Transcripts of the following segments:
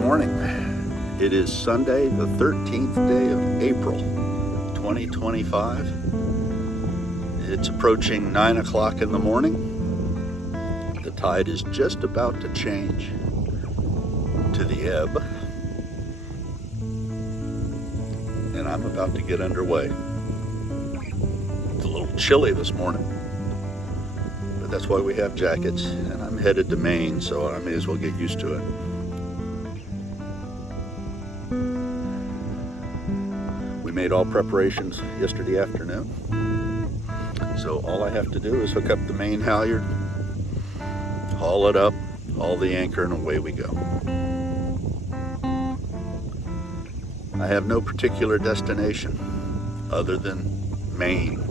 morning. It is Sunday, the 13th day of April, 2025. It's approaching 9 o'clock in the morning. The tide is just about to change to the ebb, and I'm about to get underway. It's a little chilly this morning, but that's why we have jackets, and I'm headed to Maine, so I may as well get used to it. We made all preparations yesterday afternoon, so all I have to do is hook up the main halyard, haul it up, haul the anchor, and away we go. I have no particular destination other than Maine.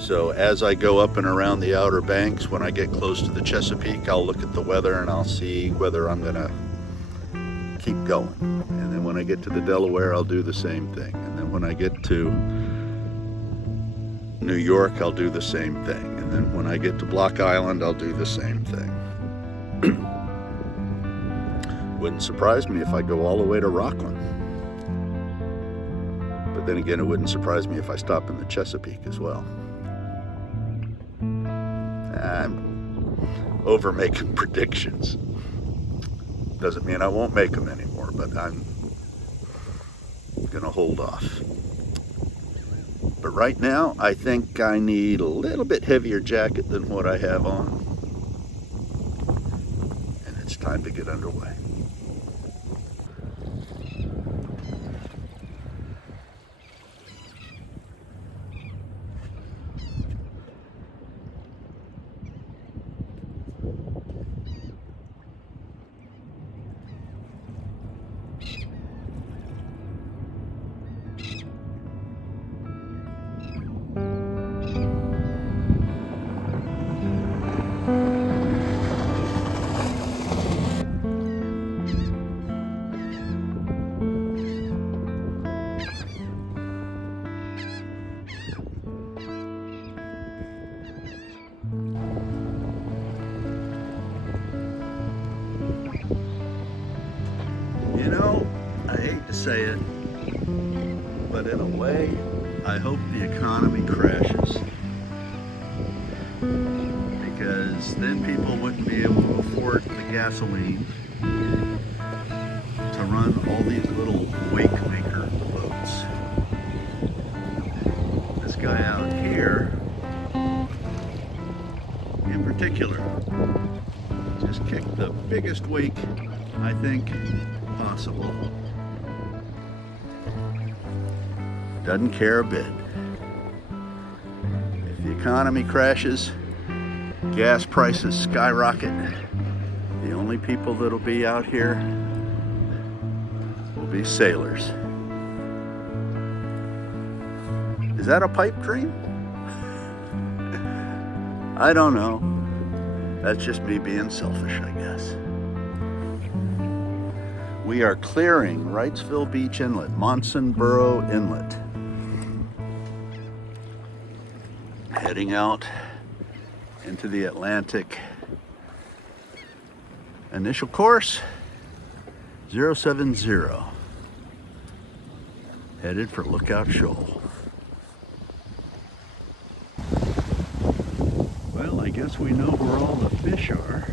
So as I go up and around the Outer Banks, when I get close to the Chesapeake, I'll look at the weather and I'll see whether I'm gonna keep going. And then when I get to the Delaware, I'll do the same thing. And then when I get to New York, I'll do the same thing. And then when I get to Block Island, I'll do the same thing. Wouldn't surprise me if I go all the way to Rockland. But then again, it wouldn't surprise me if I stop in the Chesapeake as well. I'm over making predictions. Doesn't mean I won't make them anymore, but I'm gonna hold off. But right now, I think I need a little bit heavier jacket than what I have on. And it's time to get underway. You know, I hate to say it, but in a way, I hope the economy crashes. Because then people wouldn't be able to afford the gasoline to run all these little wake maker boats. This guy out here, in particular, just kicked the biggest wake, I think, possible. Doesn't care a bit. If the economy crashes, gas prices skyrocket, the only people that'll be out here will be sailors. Is that a pipe dream? I don't know. That's just me being selfish, I guess. We are clearing Wrightsville Beach Inlet, Monsonboro Inlet. Heading out into the Atlantic. Initial course 070. Headed for Lookout Shoal. Well, I guess we know where all the fish are.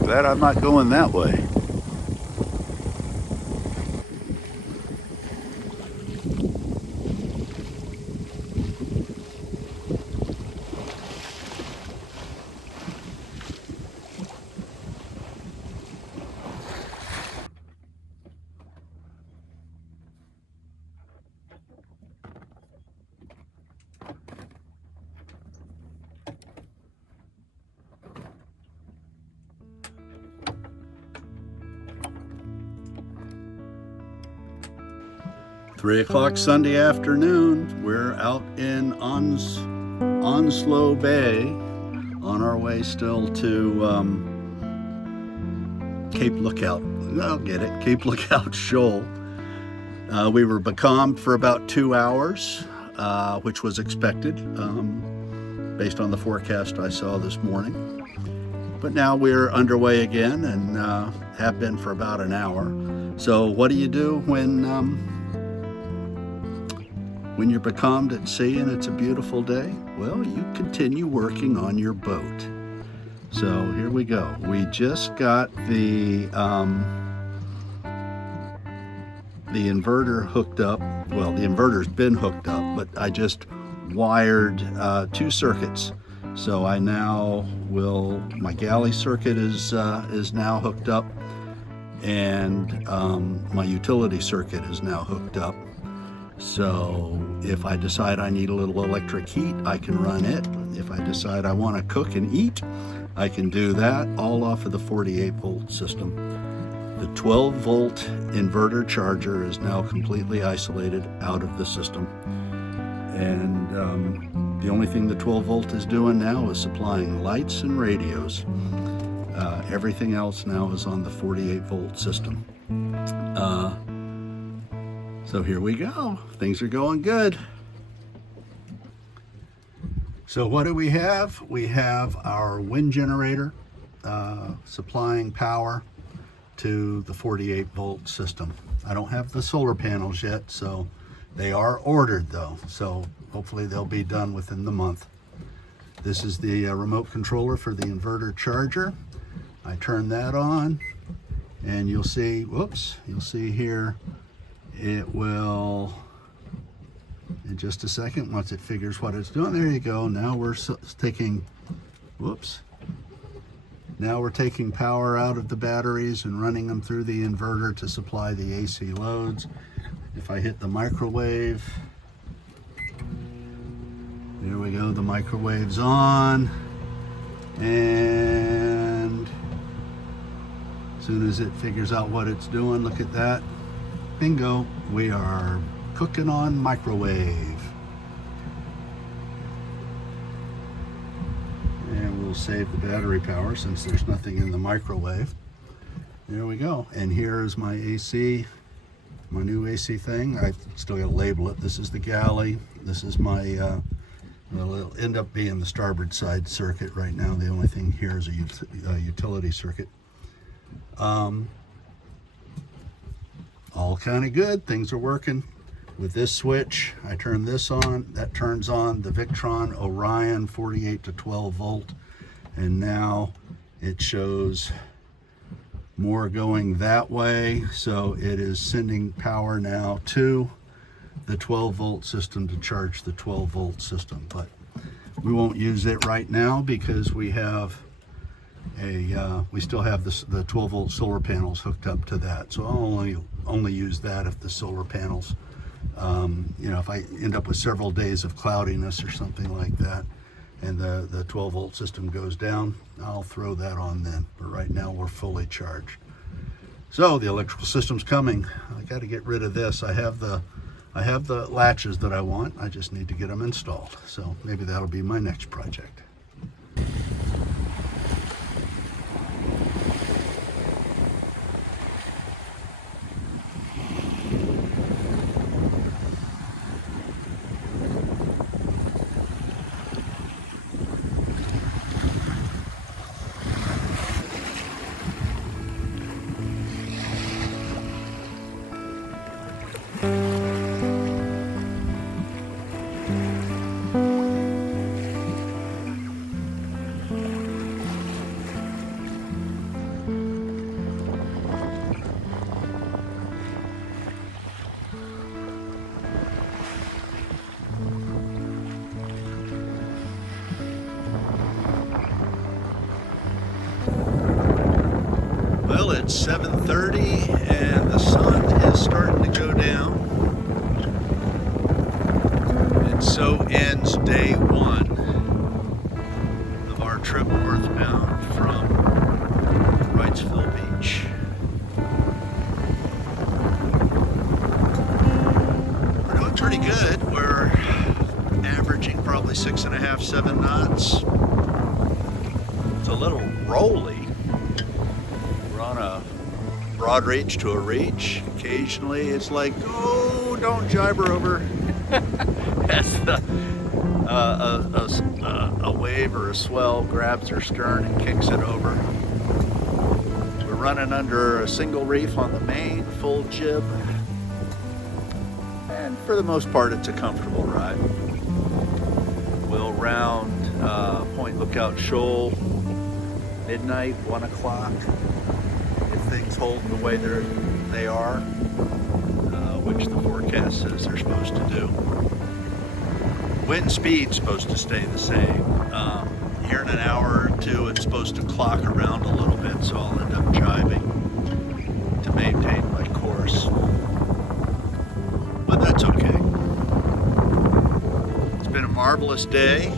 Glad I'm not going that way. Three o'clock Sunday afternoon, we're out in Onslow Bay on our way still to Cape Lookout. I'll get it, Cape Lookout Shoal. We were becalmed for about 2 hours, which was expected. based on the forecast I saw this morning. But now we're underway again and have been for about an hour. So what do you do when you're becalmed at sea and it's a beautiful day? Well, you continue working on your boat. So here we go. We just got the inverter hooked up. Well, the inverter's been hooked up, but I just wired 2 circuits. So I now my galley circuit is now hooked up, and my utility circuit is now hooked up. So if I decide I need a little electric heat, I can run it. If I decide I want to cook and eat, I can do that, all off of the 48-volt system. The 12-volt inverter charger is now completely isolated out of the system. And the only thing the 12-volt is doing now is supplying lights and radios. Everything else now is on the 48-volt system. So here we go. Things are going good. So what do we have? We have our wind generator supplying power to the 48-volt system. I don't have the solar panels yet, so they are ordered though. So hopefully they'll be done within the month. This is the remote controller for the inverter charger. I turn that on and you'll see, you'll see here, it will, in just a second, once it figures what it's doing, there you go. Now we're taking, now we're taking power out of the batteries and running them through the inverter to supply the AC loads. If I hit the microwave, there we go, the microwave's on. And as soon as it figures out what it's doing, look at that. Bingo, we are cooking on microwave. And we'll save the battery power since there's nothing in the microwave. There we go. And here's my AC, my new AC thing. I still gotta label it. This is the galley. This is my, it'll end up being the starboard side circuit right now. The only thing here is a utility circuit. All kind of good. Things are working. With this switch, I turn this on. That turns on the Victron Orion 48 to 12 volt. And now it shows more going that way. So it is sending power now to the 12 volt system to charge the 12 volt system. But we won't use it right now because we have we still have the 12 volt solar panels hooked up to that. So I'll only use that if the solar panels, if I end up with several days of cloudiness or something like that, and the 12 volt system goes down, I'll throw that on then. But right now we're fully charged. So the electrical system's coming. I got to get rid of this. I have the latches that I want. I just need to get them installed. So maybe that'll be my next project. Well, it's 7:30 and the sun is starting to go down. And so ends day 1 of our trip northbound from Wrightsville Beach. We're doing pretty good. We're averaging probably 6.5, 7 knots. It's a little rolly. On a broad reach to a reach. Occasionally it's like, oh, don't jibe her over. a wave or a swell grabs her stern and kicks it over. We're running under a single reef on the Maine, full jib, and for the most part it's a comfortable ride. We'll round Point Lookout Shoal midnight, 1 o'clock, if things hold the way they are, which the forecast says they're supposed to do. Wind speed's supposed to stay the same. Here in an hour or two, it's supposed to clock around a little bit, so I'll end up jibing to maintain my course. But that's okay. It's been a marvelous day.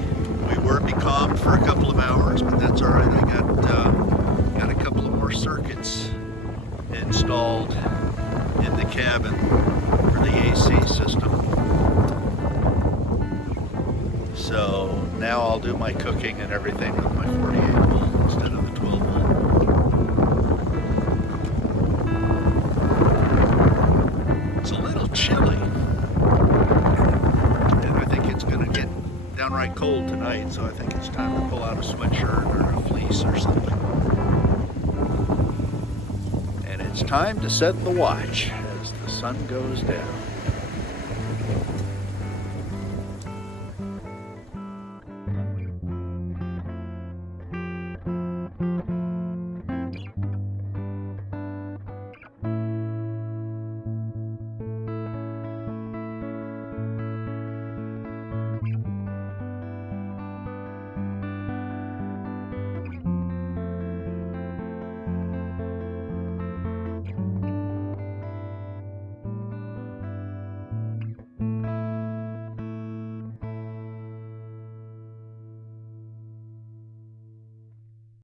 We were becalmed for a couple of hours, but that's all right. I got a couple of more circuits installed in the cabin for the AC system. So now I'll do my cooking and everything with my 48 volt instead of the 12 volt. It's a little chilly, and I think it's going to get downright cold tonight, so I think it's time to pull out a sweatshirt or a fleece or something. And it's time to set the watch as the sun goes down.